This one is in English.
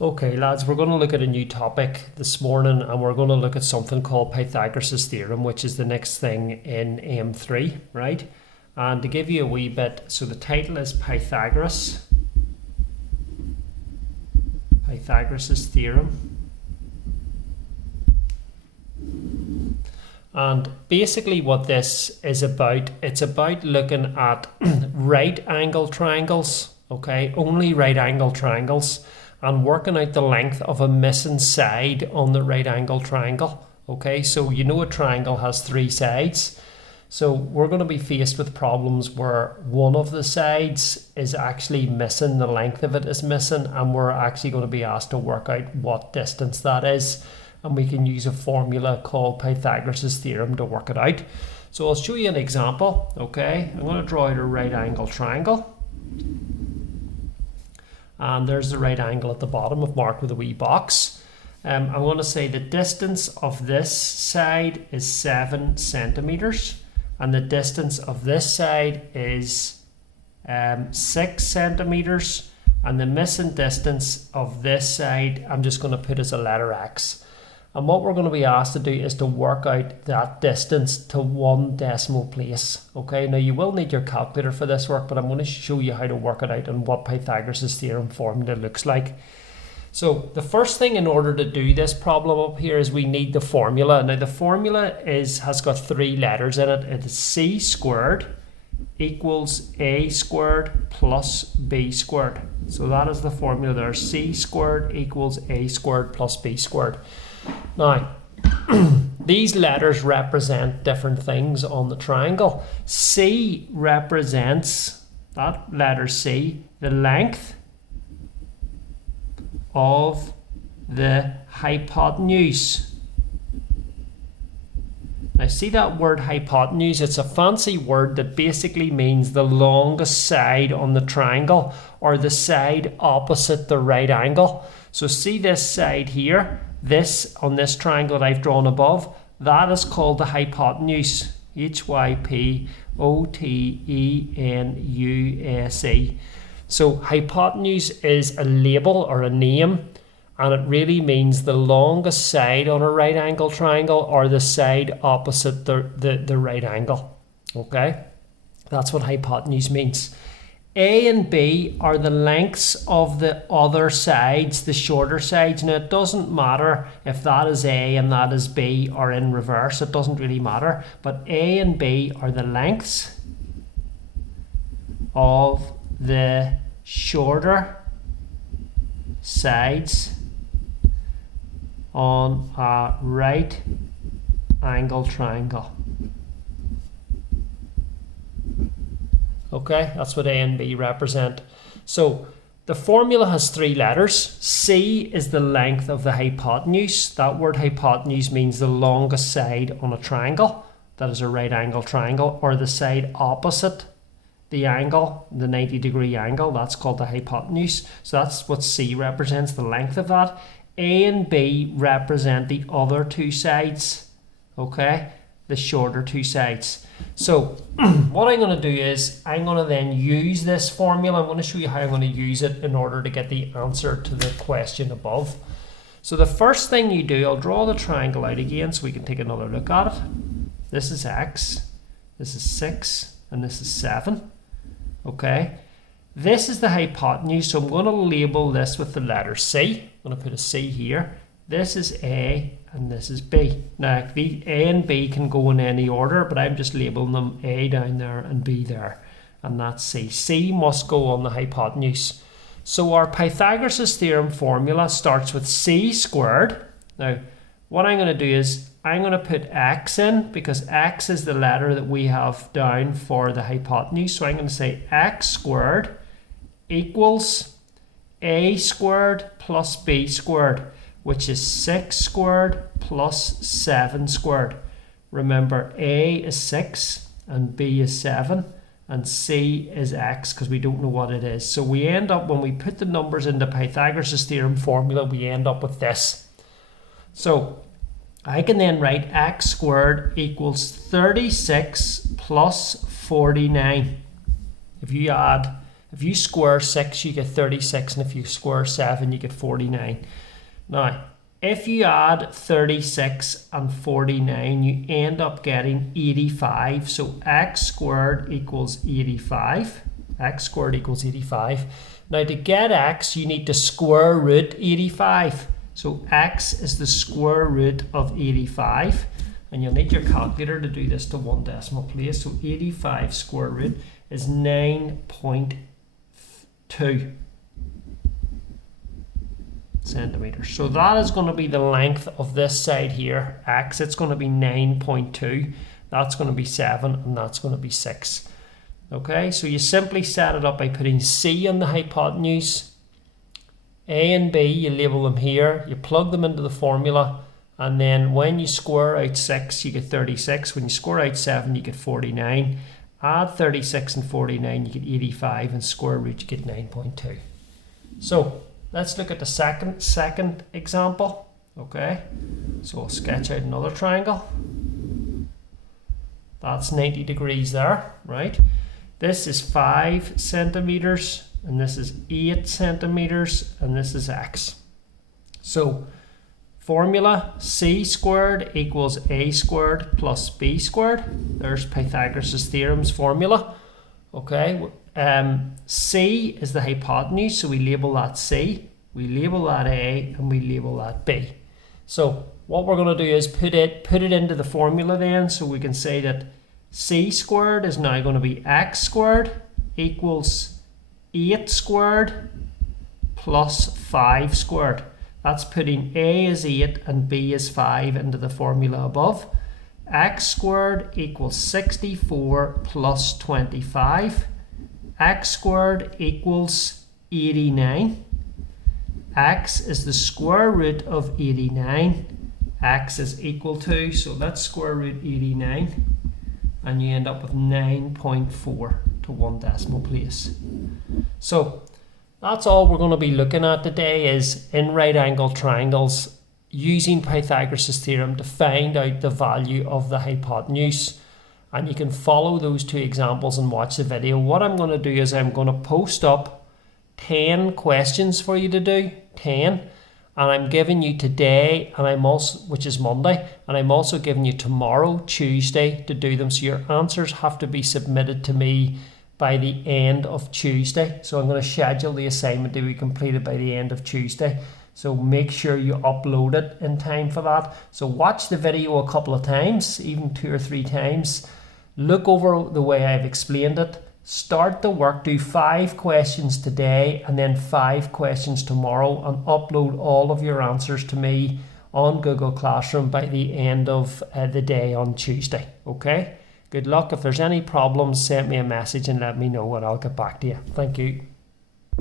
Okay, lads, we're going to look at a new topic this morning, and we're going to look at something called Pythagoras' theorem, which is the next thing in M3, right? And to give you a wee bit, so the title is Pythagoras' theorem. And basically what this is about, it's about looking at right angle triangles, okay? Only right angle triangles, and working out the length of a missing side on the right angle triangle, okay? So you know a triangle has three sides. So we're going to be faced with problems where one of the sides is actually missing, the length of it is missing, and we're actually going to be asked to work out what distance that is. And we can use a formula called Pythagoras' theorem to work it out. So I'll show you an example, okay? I'm going to draw out a right angle triangle. And there's the right angle at the bottom, I've marked with a wee box. I'm going to say the distance of this side is 7 centimeters, and the distance of this side is 6 centimeters, and the missing distance of this side I'm just going to put as a letter X. And what we're going to be asked to do is to work out that distance to one decimal place. Okay, now you will need your calculator for this work, but I'm going to show you how to work it out and what Pythagoras' theorem formula looks like. So the first thing in order to do this problem up here is we need the formula. Now the formula has got three letters in it. It is c squared equals a squared plus b squared. So that is the formula there. C squared equals a squared plus b squared. Now, these letters represent different things on the triangle. C represents, that letter C, the length of the hypotenuse. Now see that word hypotenuse? It's a fancy word that basically means the longest side on the triangle, or the side opposite the right angle. So see this side here? This, on this triangle that I've drawn above, that is called the hypotenuse. Hypotenuse. So hypotenuse is a label or a name, and it really means the longest side on a right angle triangle, or the side opposite the right angle. Okay, that's what hypotenuse means. A and B are the lengths of the other sides, the shorter sides. Now it doesn't matter if that is A and that is B, or in reverse, it doesn't really matter. But A and B are the lengths of the shorter sides on a right angle triangle. Okay, that's what A and B represent. So the formula has three letters. C is the length of the hypotenuse. That word hypotenuse means the longest side on a triangle. That is a right angle triangle, or the side opposite the angle, the 90-degree angle. That's called the hypotenuse. So that's what C represents, the length of that. A and B represent the other two sides. Okay, the shorter two sides. So what I'm going to do is I'm going to then use this formula. I'm going to show you how I'm going to use it in order to get the answer to the question above. So the first thing you do, I'll draw the triangle out again so we can take another look at it. This is X, this is 6, and this is 7. Okay, this is the hypotenuse, so I'm going to label this with the letter C. I'm going to put a C here. This is A and this is B. Now the A and B can go in any order, but I'm just labeling them A down there and B there, and that's C. C must go on the hypotenuse. So our Pythagoras' theorem formula starts with C squared. Now what I'm going to do is I'm going to put X in, because X is the letter that we have down for the hypotenuse. So I'm going to say X squared equals A squared plus B squared, which is 6 squared plus 7 squared. Remember, A is 6 and B is 7, and C is X because we don't know what it is. So we end up, when we put the numbers into Pythagoras' theorem formula, we end up with this. So I can then write X squared equals 36 plus 49. If If you square 6, you get 36, and if you square 7, you get 49. Now, if you add 36 and 49, you end up getting 85. So x squared equals 85. X squared equals 85. Now, to get x, you need to square root 85. So x is the square root of 85. And you'll need your calculator to do this to one decimal place. So 85 square root is 9.2 centimeters. So that is going to be the length of this side here, x. It's going to be 9.2. That's going to be 7, and that's going to be 6. Okay, so you simply set it up by putting C on the hypotenuse. A and B, you label them here. You plug them into the formula. And then when you square out 6, you get 36. When you square out 7, you get 49. Add 36 and 49, you get 85. And square root, you get 9.2. So let's look at the second example. Okay, so I'll sketch out another triangle. That's 90 degrees there, right? This is 5 centimeters, and this is 8 centimeters, and this is x. So formula, c squared equals a squared plus b squared. There's Pythagoras' theorem's formula. Okay, c is the hypotenuse, so we label that c, we label that a, and we label that b. So what we're going to do is put it into the formula then, so we can say that c squared is now going to be x squared equals 8 squared plus 5 squared. That's putting a is 8 and b is 5 into the formula above. X squared equals 64 plus 25. X squared equals 89. X is the square root of 89. X is equal to, so let's square root 89. And you end up with 9.4 to one decimal place. So that's all we're going to be looking at today, is in right angle triangles using Pythagoras' theorem to find out the value of the hypotenuse. And you can follow those two examples and watch the video. What I'm going to do is I'm going to post up 10 questions for you to do, 10. And I'm giving you today, and I'm also, which is Monday, and I'm also giving you tomorrow, Tuesday, to do them. So your answers have to be submitted to me by the end of Tuesday. So I'm going to schedule the assignment to be completed by the end of Tuesday. So make sure you upload it in time for that. So watch the video a couple of times, even 2 or 3 times. Look over the way I've explained it. Start the work, do 5 questions today and then 5 questions tomorrow, and upload all of your answers to me on Google Classroom by the end of the day on Tuesday. Okay? Good luck. If there's any problems, send me a message and let me know, and I'll get back to you. Thank you.